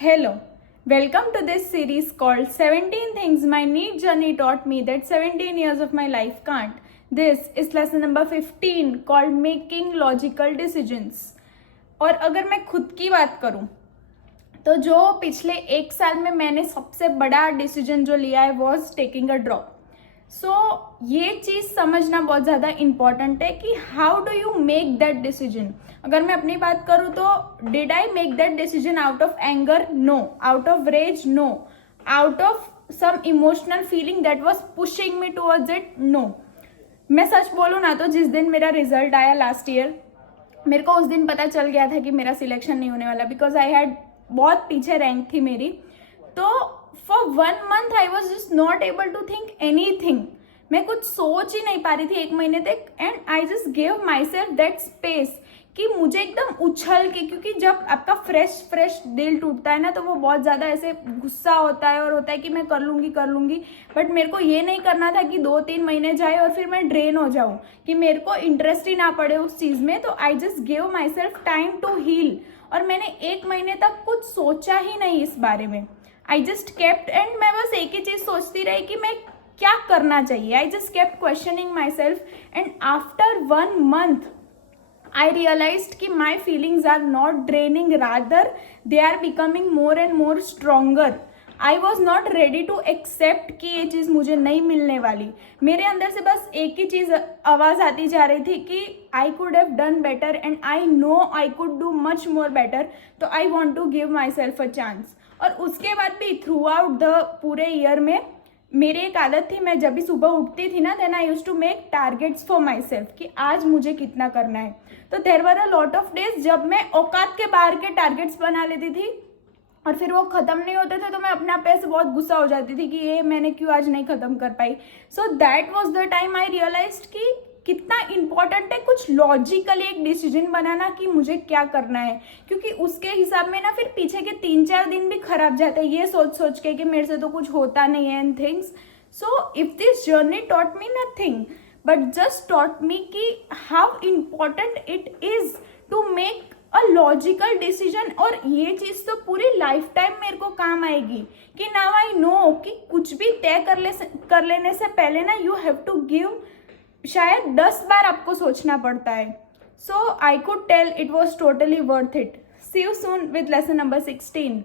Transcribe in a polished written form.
Hello, welcome to this series called 17 Things My Need Journey Taught Me That 17 Years of My Life Can't. This is lesson number 15 called Making Logical Decisions. और अगर मैं खुद की बात करूं तो जो पिछले एक साल में मैंने सबसे बड़ा डिसीजन जो लिया है was taking a drop. So ये चीज़ समझना बहुत ज़्यादा इम्पॉर्टेंट है कि how do you make that decision. अगर मैं अपनी बात करूँ तो did I make that decision out of anger? No. Out of rage? No. Out of some emotional feeling that was pushing me towards it? No. मैं सच बोलूँ ना तो जिस दिन मेरा रिजल्ट आया लास्ट ईयर, मेरे को उस दिन पता चल गया था कि मेरा सिलेक्शन नहीं होने वाला, बिकॉज आई हैड बहुत पीछे रैंक थी मेरी. तो for 1 month I was just not able to think anything. मैं कुछ सोच ही नहीं पा रही थी 1 महीने तक. And I just gave my self that space कि मुझे एकदम उछल के, क्योंकि जब आपका फ्रेश दिल टूटता है ना तो वो बहुत ज़्यादा ऐसे गुस्सा होता है और होता है कि मैं कर लूँगी. बट मेरे को ये नहीं करना था कि 2-3 महीने जाए और फिर मैं ड्रेन हो जाऊँ, कि मेरे को इंटरेस्ट ही ना पड़े उस चीज़ में. तो I just gave myself time to heal. और मैंने 1 महीने तक कुछ सोचा ही नहीं इस बारे में. आई जस्ट केप्ट, एंड मैं बस एक ही चीज़ सोचती रही कि मैं क्या करना चाहिए. I just kept questioning my self. And after 1 month I realized कि my feelings are not draining, rather they are becoming more and more stronger. I was not ready to accept कि ये चीज़ मुझे नहीं मिलने वाली. मेरे अंदर से बस एक ही चीज़ आवाज़ आती जा रही थी कि I could have done better and I know I could do much more better. तो I want to give myself a chance. और उसके बाद भी थ्रू आउट द पूरे ईयर में मेरी एक आदत थी, मैं जब भी सुबह उठती थी ना, then I used to make targets for myself कि आज मुझे कितना करना है. तो there were a lot of days जब मैं औकात के बाहर के टारगेट्स बना लेती थी और फिर वो खत्म नहीं होते थे तो मैं अपने आप पे से बहुत गुस्सा हो जाती थी कि ये मैंने क्यों आज नहीं खत्म कर पाई. So that was the time I realized कि कितना इम्पॉर्टेंट है कुछ लॉजिकली एक डिसीजन बनाना कि मुझे क्या करना है, क्योंकि उसके हिसाब में ना फिर पीछे के 3-4 दिन भी खराब जाते हैं ये सोच के कि मेरे से तो कुछ होता नहीं है and things. So if this journey taught me nothing but just taught me कि how important it is to make a logical decision. और ये चीज़ तो पूरी लाइफ टाइम मेरे को काम आएगी कि नाउ आई नो कि कुछ भी तय कर लेने से पहले ना यू हैव टू गिव, शायद 10 बार आपको सोचना पड़ता है. So I could tell it was totally worth it. See you soon with lesson number 16.